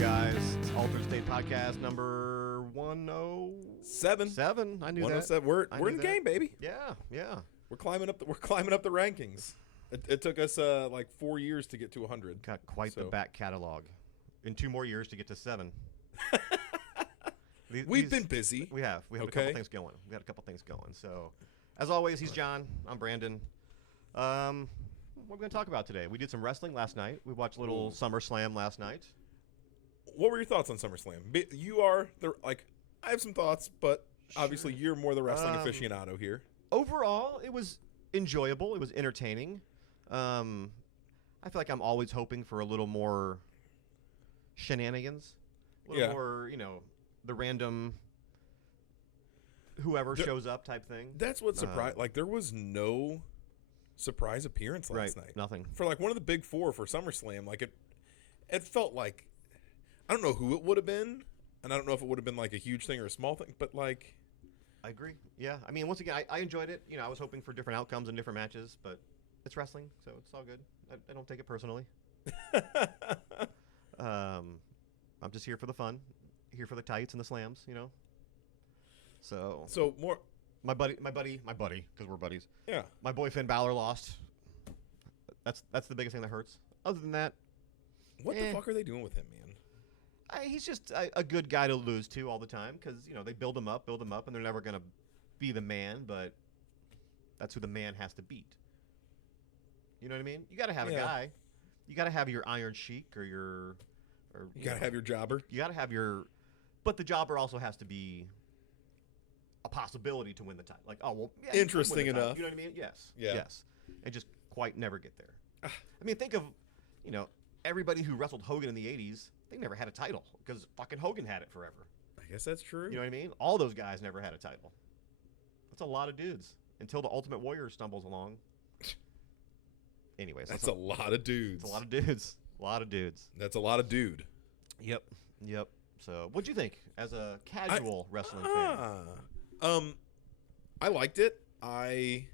guys? It's Altered State Podcast number 107. I knew 107. that. We're in the game, baby. Yeah. We're climbing up the rankings. It took us like 4 years to get to 100. Got quite the back catalog. In 2 more years to get to 7. We've been busy. We have a couple things going. So, as always, he's John. I'm Brandon. What are we going to talk about today? We did some wrestling last night. We watched a little Summerslam last night. What were your thoughts on SummerSlam? You are I have some thoughts, but obviously you're more the wrestling aficionado here. Overall, it was enjoyable. It was entertaining. I feel like I'm always hoping for a little more shenanigans. A little more, the random whoever shows up type thing. That's what surprised. There was no surprise appearance last night. Nothing. For one of the big four for SummerSlam, it felt like, I don't know who it would have been, and I don't know if it would have been a huge thing or a small thing, but I agree. Yeah. I mean, once again, I enjoyed it. I was hoping for different outcomes and different matches, but it's wrestling, so it's all good. I don't take it personally. I'm just here for the fun, here for the tights and the slams, So more. My buddy, because we're buddies. Yeah. My boy Finn Balor lost. That's the biggest thing that hurts. Other than that, what the fuck are they doing with him, man? He's just a good guy to lose to all the time because they build him up, and they're never gonna be the man, but that's who the man has to beat. You know what I mean? You got to have a guy. You got to have your Iron Sheik you got to have your jobber. You got to have but the jobber also has to be a possibility to win the title. Interesting enough. You know what I mean? Yes. Yeah. Yes. And just quite never get there. I mean, think of, everybody who wrestled Hogan in the 80s, they never had a title because fucking Hogan had it forever. I guess that's true. You know what I mean? All those guys never had a title. That's a lot of dudes until the Ultimate Warrior stumbles along. Anyways. That's a lot of dudes. It's a lot of dudes. A lot of dudes. That's a lot of dude. Yep. So, what'd you think as a casual wrestling fan? I liked it. I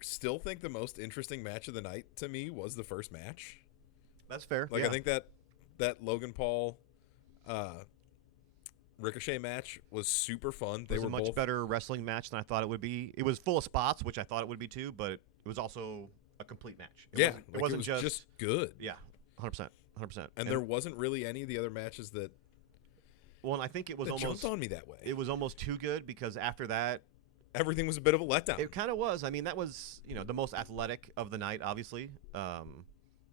still think the most interesting match of the night to me was the first match. That's fair. I think that Logan Paul Ricochet match was super fun. It was a much better wrestling match than I thought it would be. It was full of spots, which I thought it would be too, but it was also a complete match. It wasn't just good. Yeah, 100%. And there wasn't really any of the other matches that. Well, and I think it was almost jumped on me that way. It was almost too good because after that, everything was a bit of a letdown. It kind of was. I mean, that was the most athletic of the night, obviously, and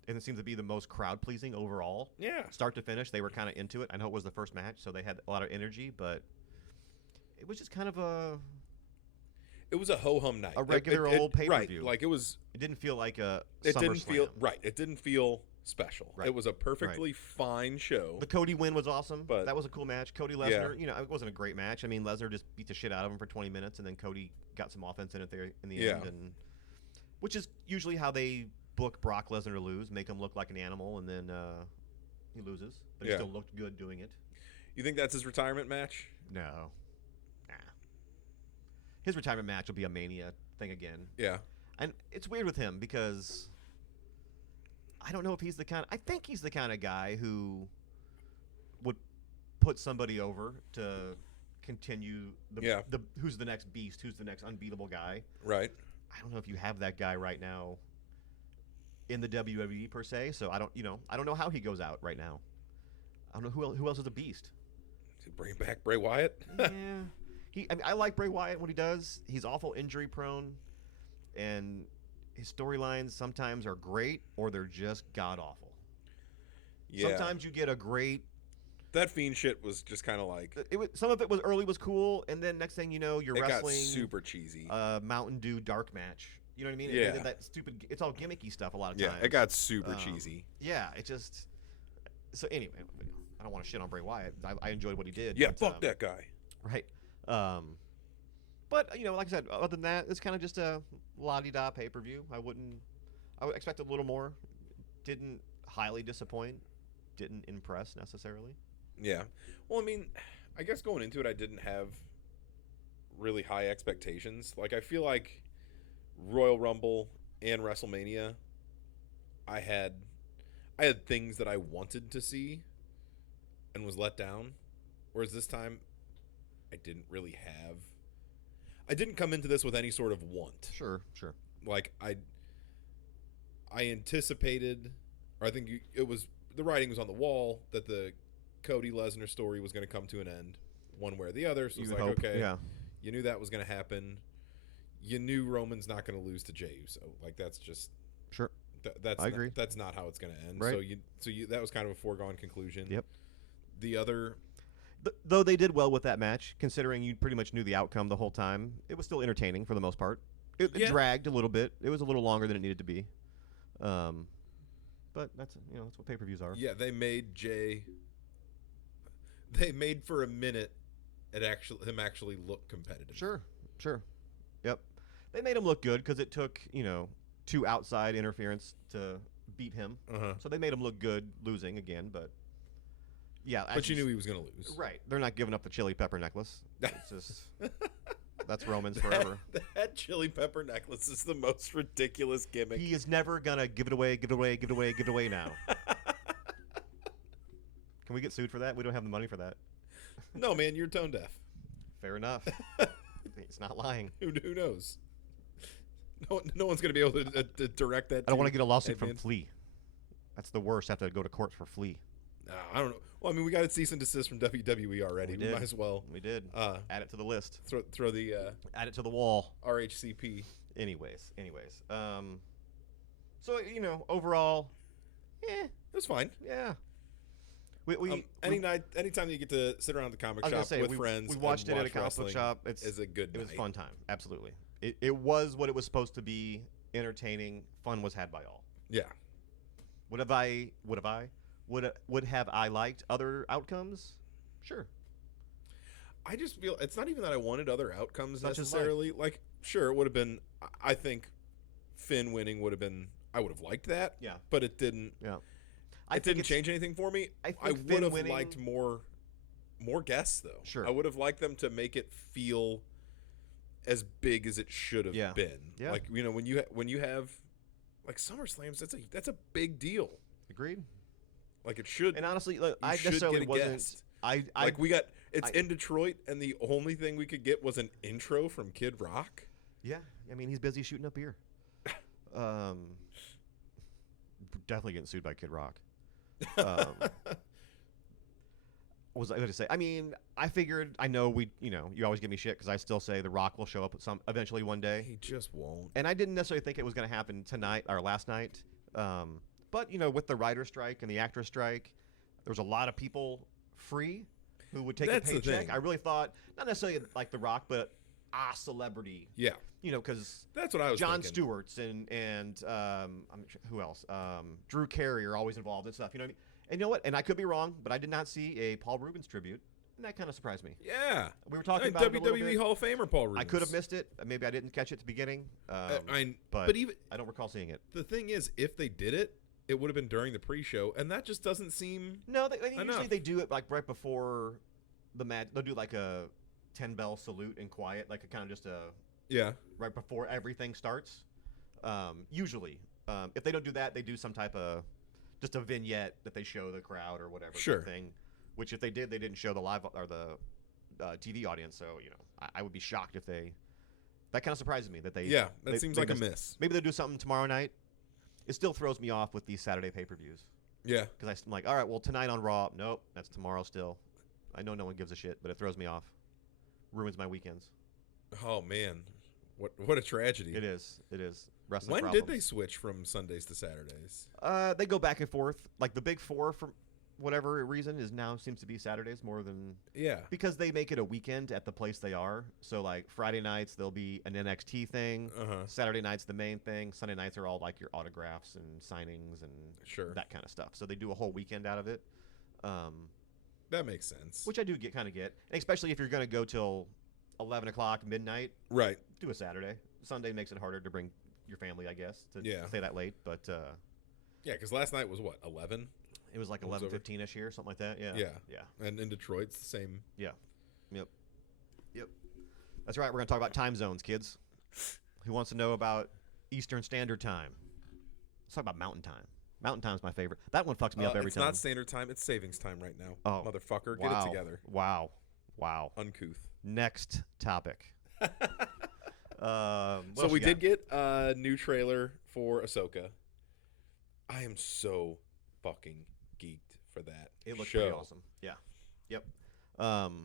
it seemed to be the most crowd pleasing overall. Yeah, start to finish, they were kind of into it. I know it was the first match, so they had a lot of energy, but it was just kind of It was a ho-hum night. A regular old pay-per-view. Right, it didn't feel like a It Summerslam. didn't feel right. It didn't feel special. Right. It was a perfectly fine show. The Cody win was awesome. But that was a cool match. Cody Lesnar, it wasn't a great match. I mean, Lesnar just beat the shit out of him for 20 minutes, and then Cody got some offense in it there in the end, and which is usually how they book Brock Lesnar to lose, make him look like an animal, and then he loses, but he still looked good doing it. You think that's his retirement match? No. Nah. His retirement match will be a Mania thing again. Yeah. And it's weird with him because I don't know if he's I think he's the kind of guy who would put somebody over to continue who's the next beast, who's the next unbeatable guy. Right. I don't know if you have that guy right now in the WWE per se, so I don't know how he goes out right now. I don't know who else is a beast. To bring back Bray Wyatt? Yeah. I like Bray Wyatt, what he does. He's awful injury prone, and his storylines sometimes are great or they're just god awful. Yeah. Sometimes you get a great. That Fiend shit was just kind of like. Some of it was early was cool, and then next thing you know, you're wrestling. It got super cheesy. Mountain Dew dark match. You know what I mean? Yeah. That stupid. It's all gimmicky stuff a lot of times. Yeah, it got super cheesy. Yeah, it just. So anyway, I don't want to shit on Bray Wyatt. I enjoyed what he did. Yeah, fuck that guy. Right. But like I said, other than that, it's kind of just a la-di-da pay-per-view. I would expect a little more. Didn't highly disappoint. Didn't impress necessarily. Yeah. Well, I mean, I guess going into it, I didn't have really high expectations. I feel like Royal Rumble and WrestleMania, I had things that I wanted to see. and was let down. Whereas this time, I didn't come into this with any sort of want. Sure. Like I anticipated, or I think the writing was on the wall that the Cody Lesnar story was going to come to an end one way or the other. So it's like, okay, you knew that was going to happen. You knew Roman's not going to lose to Jey Uso. Like that's just sure. I agree. That's not how it's going to end. Right. So that was kind of a foregone conclusion. Yep. The other, though they did well with that match, considering you pretty much knew the outcome the whole time, it was still entertaining for the most part. It dragged a little bit. It was a little longer than it needed to be. But that's what pay-per-views are. Yeah, they made Jay. They made for a minute him actually look competitive. Sure. Yep. They made him look good because it took 2 outside interference to beat him. So they made him look good losing again, but yeah. But you knew he was going to lose. Right. They're not giving up the chili pepper necklace. It's just that's Roman's forever. That chili pepper necklace is the most ridiculous gimmick. He is never gonna give it away now. Can we get sued for that? We don't have the money for that. No, man, you're tone deaf. Fair enough. It's not lying. Who knows? No one's going to be able to direct that. I don't want to get a lawsuit from Flea. That's the worst. I have to go to court for Flea. No, I don't know. Well, I mean, we got a cease and desist from WWE already. We might as well. We did. Add it to the list. Throw the add it to the wall. RHCP. Anyways. So overall, it was fine. Yeah. Anytime you get to sit around the comic shop with friends, we watched it at a comic book shop. It's a good night. It was a fun time. Absolutely. It was what it was supposed to be. Entertaining. Fun was had by all. Yeah. Would have I liked other outcomes? Sure. I just feel it's not even that I wanted other outcomes necessarily. Like, sure, it would have been. I think Finn winning would have been. I would have liked that. Yeah. But it didn't. Yeah. It didn't change anything for me. I would have liked more guests though. Sure. I would have liked them to make it feel as big as it should have been. Yeah. Like when you have like SummerSlams, that's a big deal. Agreed. Like it should. And honestly, I necessarily wasn't. We got in Detroit, and the only thing we could get was an intro from Kid Rock. Yeah, I mean he's busy shooting up beer. Definitely getting sued by Kid Rock. What was I going to say? I mean, I figured. I know you always give me shit because I still say The Rock will show up eventually one day. He just won't. And I didn't necessarily think it was going to happen tonight or last night. But with the writer strike and the actor strike, there was a lot of people free who would take a paycheck. I really thought not necessarily like The Rock, but celebrity. Yeah. Because that's what I was Jon thinking. Stewart's and who else? Drew Carey are always involved and stuff. You know what I mean? And you know what? And I could be wrong, but I did not see a Paul Rubens tribute, and that kind of surprised me. Yeah, we were talking about WWE Hall of Famer Paul Rubens. I could have missed it. Maybe I didn't catch it at the beginning. But even I don't recall seeing it. The thing is, if they did it, it would have been during the pre-show, and that just doesn't seem. No, usually they do it like right before the match. They'll do like a 10-bell salute in quiet, like a kind of just a. Yeah. Right before everything starts. Usually, if they don't do that, they do some type of just a vignette that they show the crowd or whatever thing. Which if they did, they didn't show the live or the TV audience. So I would be shocked if they. That kind of surprises me that they. Yeah, that seems like a miss. Maybe they'll do something tomorrow night. It still throws me off with these Saturday pay-per-views. Yeah. Because I'm like, all right, well tonight on Raw, nope, that's tomorrow still. I know no one gives a shit, but it throws me off. Ruins my weekends. Oh man. What a tragedy. It is. Wrestling When problems. did they switch from Sundays to Saturdays? They go back and forth. Like the big four, for whatever reason, seems to be Saturdays more than... Yeah. Because they make it a weekend at the place they are. So like Friday nights, there'll be an NXT thing. Saturday nights, the main thing. Sunday nights are all like your autographs and signings and that kind of stuff. So they do a whole weekend out of it. That makes sense. Which I do kind of get. And especially if you're going to go till 11 o'clock, midnight. Right. Do a Saturday. Sunday makes it harder to bring your family, I guess, to stay that late. But yeah, because last night was what, 11? It was like 11:15ish here, something like that. Yeah. And in Detroit, it's the same. Yeah. Yep. That's right. We're gonna talk about time zones, kids. Who wants to know about Eastern Standard Time? Let's talk about Mountain Time. Mountain Time's my favorite. That one fucks me up every time. It's not standard time. It's savings time right now. Oh, motherfucker, wow. Get it together. Wow. Uncouth. Next topic. So we did get a new trailer for Ahsoka. I am so fucking geeked for that. It looks show. pretty awesome. Yeah. Yep.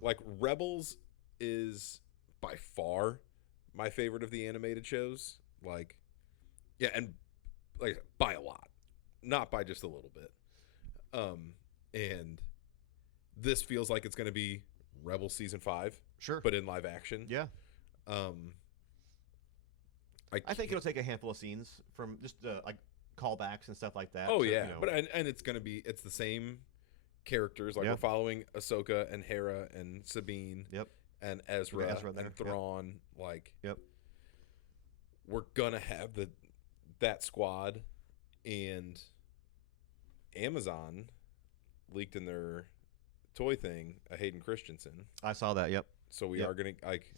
Like Rebels is by far my favorite of the animated shows. Like, yeah, and like by a lot, not by just a little bit. And this feels like it's going to be Rebels season 5, sure, but in live action. Yeah. I think it'll take a handful of scenes from just like callbacks and stuff like that. Oh, yeah, but and it's going to be the same characters. Like we're following Ahsoka and Hera and Sabine. Yep. And Ezra and Thrawn. Yep. Like, yep. We're gonna have that squad, and Amazon leaked in their toy thing a Hayden Christensen. I saw that. Yep. So we are gonna like.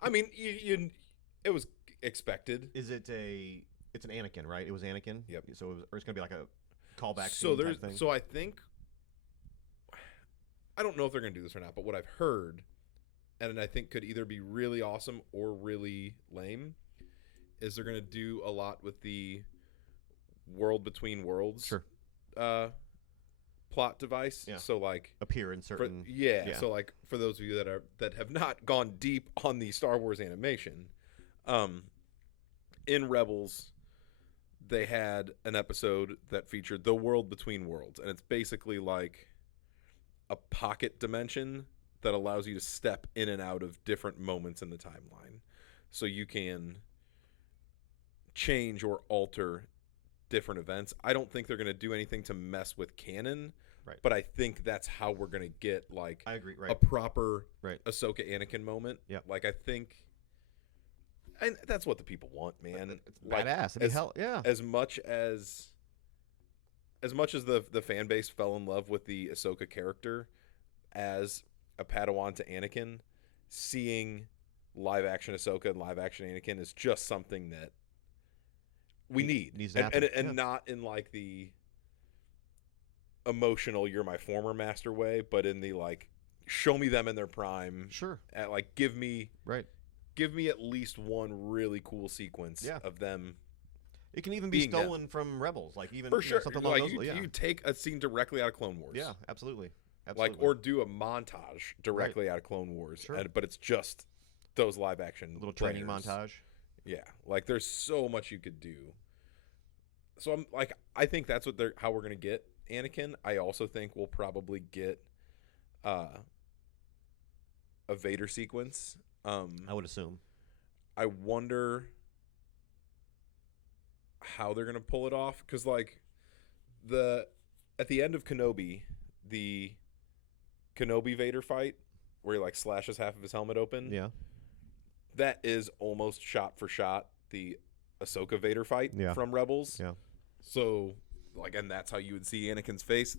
I mean, it was expected. Is it It's an Anakin, right? It was Anakin. Yep. So it's gonna be like a callback. So there's thing. So I think I don't know if they're gonna do this or not, but what I've heard, and I think could either be really awesome or really lame, is they're going to do a lot with the World Between Worlds plot device. Yeah. So like appear in certain So like for those of you that have not gone deep on the Star Wars animation, in Rebels they had an episode that featured the World Between Worlds, and it's basically like a pocket dimension that allows you to step in and out of different moments in the timeline. So you can change or alter different events. I don't think they're going to do anything to mess with canon, right? But I think that's how we're going to get like I agree, right? A proper Ahsoka Anakin moment. Yeah. Like I think, and that's what the people want, man. It's like, badass. As much as the fan base fell in love with the Ahsoka character as a Padawan to Anakin, seeing live action Ahsoka and live action Anakin is just something that we need. And not in like the emotional "you're my former master" way, but in the like show me them in their prime. Sure. At like give me at least one really cool sequence of them. It can even be stolen from Rebels, like even for sure. Something along those lines. You take a scene directly out of Clone Wars. Yeah, absolutely. Like, or do a montage directly out of Clone Wars, but it's just those live action little training montage. Yeah, like there's so much you could do. So I'm like, I think that's how we're gonna get Anakin. I also think we'll probably get a Vader sequence. I would assume. I wonder how they're gonna pull it off, because like at the end of Kenobi, the Kenobi Vader fight where he like slashes half of his helmet open. Yeah. That is almost shot for shot the Ahsoka Vader fight from Rebels. Yeah. So like, and that's how you would see Anakin's face.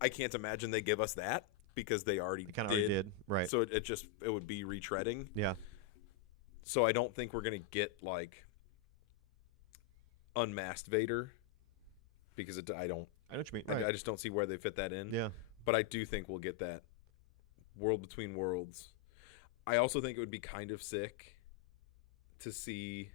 I can't imagine they give us that because they already did. Right. So it would be retreading. Yeah. So I don't think we're gonna get like unmasked Vader, because I know what you mean. I just don't see where they fit that in. Yeah. But I do think we'll get that World Between Worlds. I also think it would be kind of sick to see.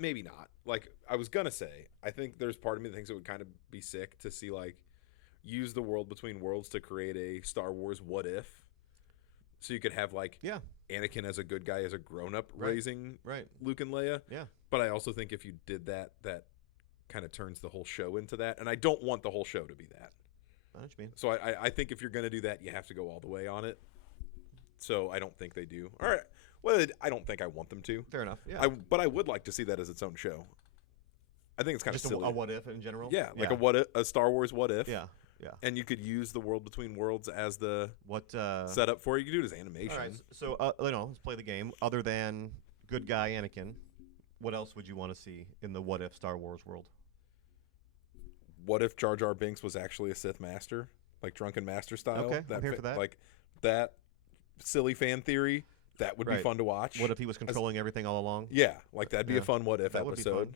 Maybe not. Like I was gonna say, I think there's part of me that thinks it would kind of be sick to see like use the World Between Worlds to create a Star Wars what if. So you could have like Anakin as a good guy, as a grown up raising Luke and Leia. Yeah. But I also think if you did that kind of turns the whole show into that, and I don't want the whole show to be that. I know what you mean. So I think if you're going to do that, you have to go all the way on it. So I don't think they do. All right. Well, I don't think I want them to. Fair enough. Yeah. But I would like to see that as its own show. I think it's kind of silly. A what if in general. Yeah, like a Star Wars what if. Yeah. Yeah. And you could use the World Between Worlds as the setup for it. You could do it as animation. All right. So let's play the game. Other than good guy Anakin, what else would you want to see in the what if Star Wars world? What if Jar Jar Binks was actually a Sith Master, like Drunken Master style? Okay, I'm here for that. Like that silly fan theory. That would be fun to watch. What if he was controlling everything all along? Yeah, like that'd be a fun what if episode.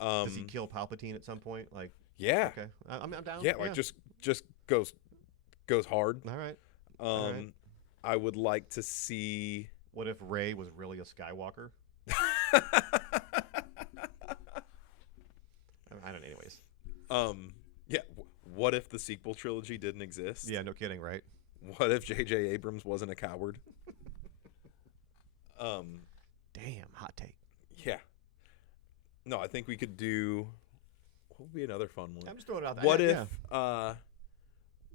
Does he kill Palpatine at some point? Like, yeah, okay, I'm down. Yeah, like just goes hard. All right. I would like to see. What if Rey was really a Skywalker? I don't know. Anyways. Yeah. What if the sequel trilogy didn't exist? Yeah, no kidding, right? What if J.J. Abrams wasn't a coward? Damn, hot take. Yeah. No, I think we could do. What would be another fun one? I'm just throwing it out there.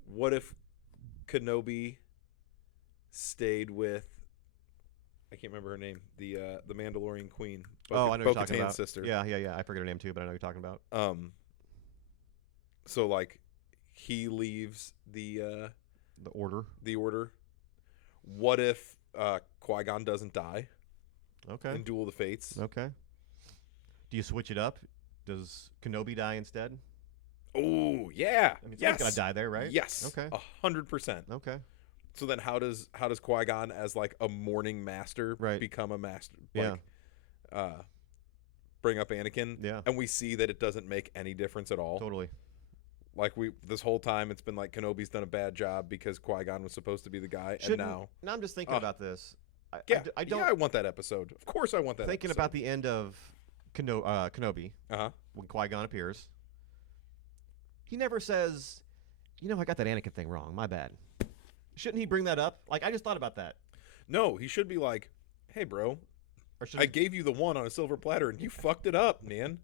What if Kenobi stayed with? I can't remember her name. The Mandalorian queen. I know you're talking about. Sister. Yeah. I forget her name too, but I know you're talking about. So like, he leaves the Order. The Order. What if Qui-Gon doesn't die? Okay. In Duel of the Fates. Okay. Do you switch it up? Does Kenobi die instead? Oh yeah. I mean, someone's gonna die there, right? Yes. Okay. 100%. Okay. So then, how does Qui-Gon as like a morning master become a master? Like, bring up Anakin. Yeah. And we see that it doesn't make any difference at all. Totally. Like this whole time, it's been like Kenobi's done a bad job because Qui-Gon was supposed to be the guy, and now I'm just thinking about this. I want that episode. Of course, I want that. Thinking about the end of Kenobi, when Qui-Gon appears, he never says, "I got that Anakin thing wrong. My bad." Shouldn't he bring that up? Like, I just thought about that. No, he should be like, "Hey, bro, I gave you the one on a silver platter, and you fucked it up, man.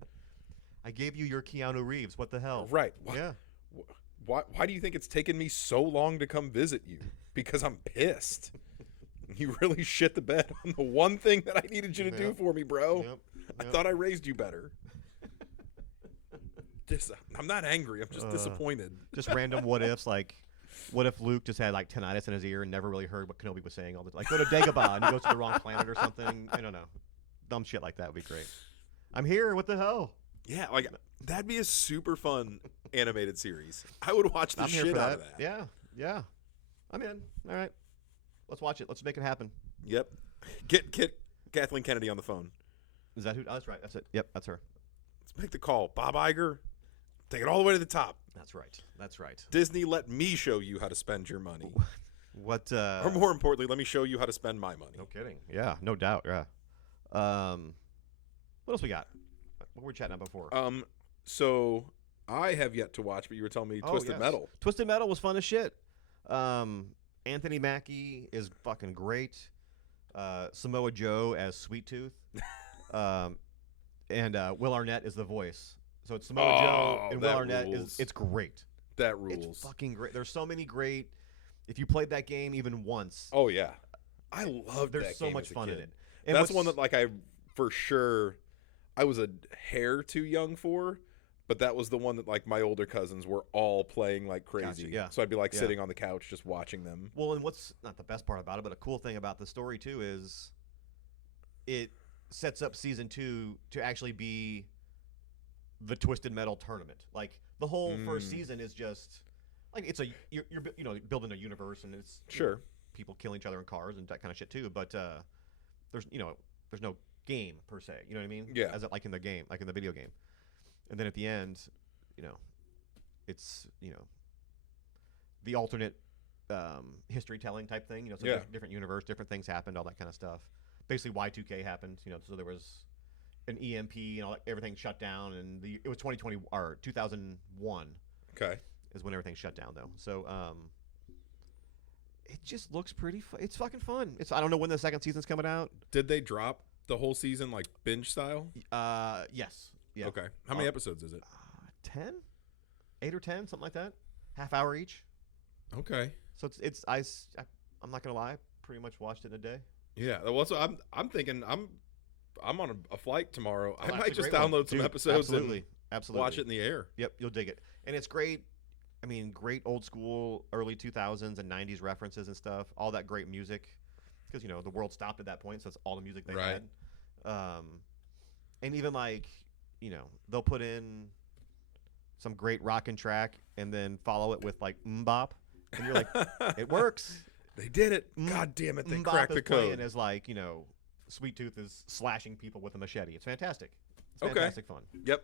I gave you your Keanu Reeves. What the hell?" Right. Yeah. Why do you think it's taken me so long to come visit you? Because I'm pissed. You really shit the bed on the one thing that I needed you to do for me, bro. Yep. I thought I raised you better. I'm not angry. I'm just disappointed. Just random what ifs, like, what if Luke just had like tinnitus in his ear and never really heard what Kenobi was saying all the time? Like, go to Dagobah and he goes to the wrong planet or something. I don't know. Dumb shit like that would be great. I'm here. What the hell? Yeah, like that'd be a super fun animated series. I would watch the shit out of that. Yeah. I'm in. All right. Let's watch it. Let's make it happen. Yep. Get Kathleen Kennedy on the phone. Is that who? Oh, that's right. That's it. Yep, that's her. Let's make the call. Bob Iger, take it all the way to the top. That's right. Disney, let me show you how to spend your money. What? Or more importantly, let me show you how to spend my money. No kidding. Yeah, no doubt. Yeah. What else we got? What were we chatting about before? So I have yet to watch, but you were telling me Twisted Metal. Twisted Metal was fun as shit. Anthony Mackie is fucking great. Samoa Joe as Sweet Tooth. And Will Arnett is the voice. So it's Samoa Joe and Will Arnett it's great. That rules. It's fucking great. There's so many great. If you played that game even once. Oh yeah, I love that game. There's so much fun in it. And that's one that like I was a hair too young for, but that was the one that like my older cousins were all playing like crazy. Gotcha, yeah. So I'd be like sitting on the couch just watching them. Well, and what's not the best part about it, but a cool thing about the story too is it sets up season 2 to actually be the Twisted Metal tournament. Like the whole first season is just like you're building a universe and it's people killing each other in cars and that kind of shit too. But there's no game per se. You know what I mean? Yeah. As it like in the game, like in the video game. And then at the end, it's the alternate history telling type thing. So different universe, different things happened, all that kind of stuff. Basically, Y2K happened. So there was an EMP, everything shut down, and it was 2020 or 2001. Okay. Is when everything shut down though. So it just looks pretty. It's fucking fun. I don't know when the second season's coming out. Did they drop the whole season like binge style? Yes. Yeah. Okay. How many episodes is it? 10, 8 or 10, something like that. Half hour each. Okay. So I'm not gonna lie, pretty much watched it in a day. Yeah. Well, so I'm thinking I'm on a flight tomorrow. I might just download some episodes absolutely watch it in the air. Yep, you'll dig it, and it's great. I mean, great old school, early 2000s and 90s references and stuff. All that great music, because the world stopped at that point, so that's all the music they had. And even like they'll put in some great rockin' track and then follow it with like bop, and you're like, it works. They did it. God damn it. They cracked the code. As like, Sweet Tooth is slashing people with a machete. It's fantastic. It's fantastic fun. Yep.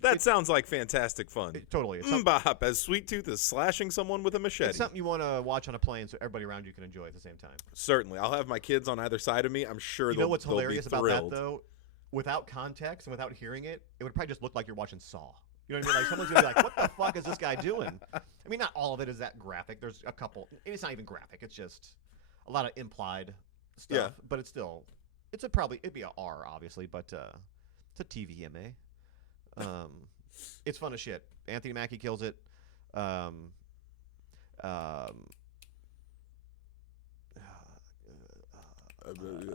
That sounds like fantastic fun. Totally. Mbop, as Sweet Tooth is slashing someone with a machete. It's something you want to watch on a plane so everybody around you can enjoy at the same time. Certainly. I'll have my kids on either side of me. I'm sure they'll be thrilled. You know what's hilarious about that, though? Without context and without hearing it, it would probably just look like you're watching Saw. You know what I mean? Like, someone's going to be like, what the fuck is this guy doing? I mean, not all of it is that graphic. There's a couple. It's not even graphic. It's just a lot of implied stuff. Yeah. But it's still, it'd be a R, obviously, but it's a TVMA. It's fun as shit. Anthony Mackie kills it.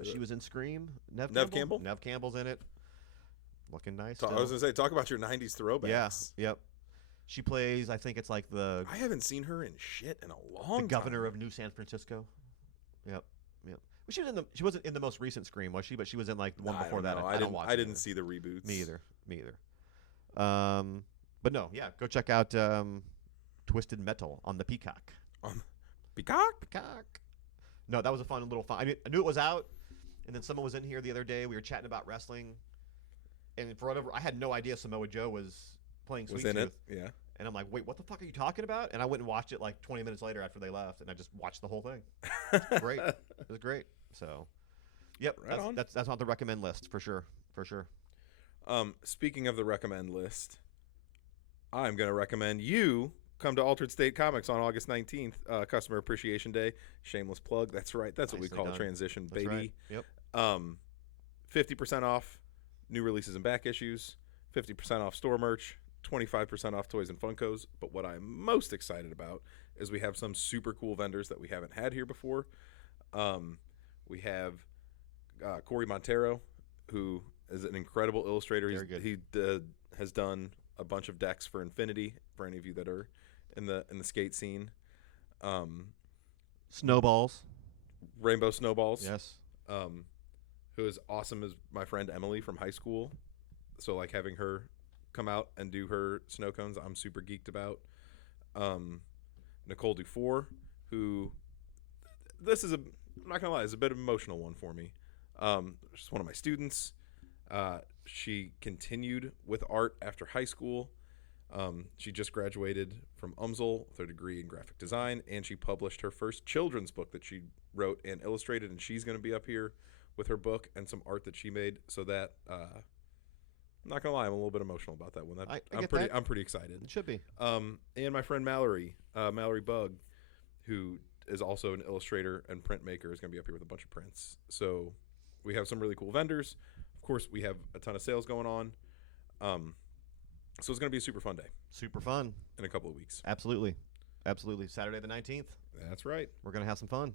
She was in Scream. Neve Campbell? Neve Campbell's in it. Looking nice. I was going to say, talk about your 90s throwbacks. Yeah, yep. She plays, I think it's like I haven't seen her in shit in a long time. The governor of New San Francisco. Yep. Well, she wasn't in the most recent Scream, was she? But she was in like the one before that. I didn't see the reboots. Me either. But no, yeah, go check out Twisted Metal on the Peacock. Peacock? No, that was a fun little fun. I knew it was out, and then someone was in here the other day. We were chatting about wrestling, and for whatever, I had no idea Samoa Joe was playing Sweet Tooth. It? Yeah. And I'm like, wait, what the fuck are you talking about? And I went and watched it like 20 minutes later after they left, and I just watched the whole thing. Great. It was great. So, yep, that's on the recommend list for sure. Speaking of the recommend list, I'm going to recommend you come to Altered State Comics on August 19th, Customer Appreciation Day. Shameless plug. That's right. That's what we call a transition, baby. Right. Yep. 50% off new releases and back issues, 50% off store merch, 25% off toys and Funkos. But what I'm most excited about is we have some super cool vendors that we haven't had here before. We have Corey Montero, who is an incredible illustrator. He has done a bunch of decks for Infinity, for any of you that are in the skate scene. Snowballs. Rainbow Snowballs. Yes. Who is awesome as my friend Emily from high school. So like having her come out and do her snow cones, I'm super geeked about. Nicole Dufour, who I'm not gonna lie, is a bit of an emotional one for me. She's one of my students. She continued with art after high school. She just graduated from UMSL with her degree in graphic design, and she published her first children's book that she wrote and illustrated, and she's going to be up here with her book and some art that she made. So that I'm not gonna lie, I'm a little bit emotional about that one. I'm pretty excited. It should be. And my friend Mallory Bug, who is also an illustrator and printmaker, is going to be up here with a bunch of prints. So we have some really cool vendors. Of course, we have a ton of sales going on. So it's going to be a super fun day. Super fun. In a couple of weeks. Absolutely. Saturday the 19th. That's right. We're going to have some fun.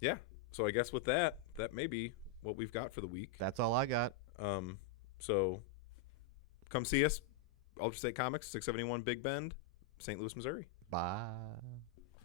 Yeah. So I guess with that may be what we've got for the week. That's all I got. So come see us. Ultra State Comics, 671 Big Bend, St. Louis, Missouri. Bye.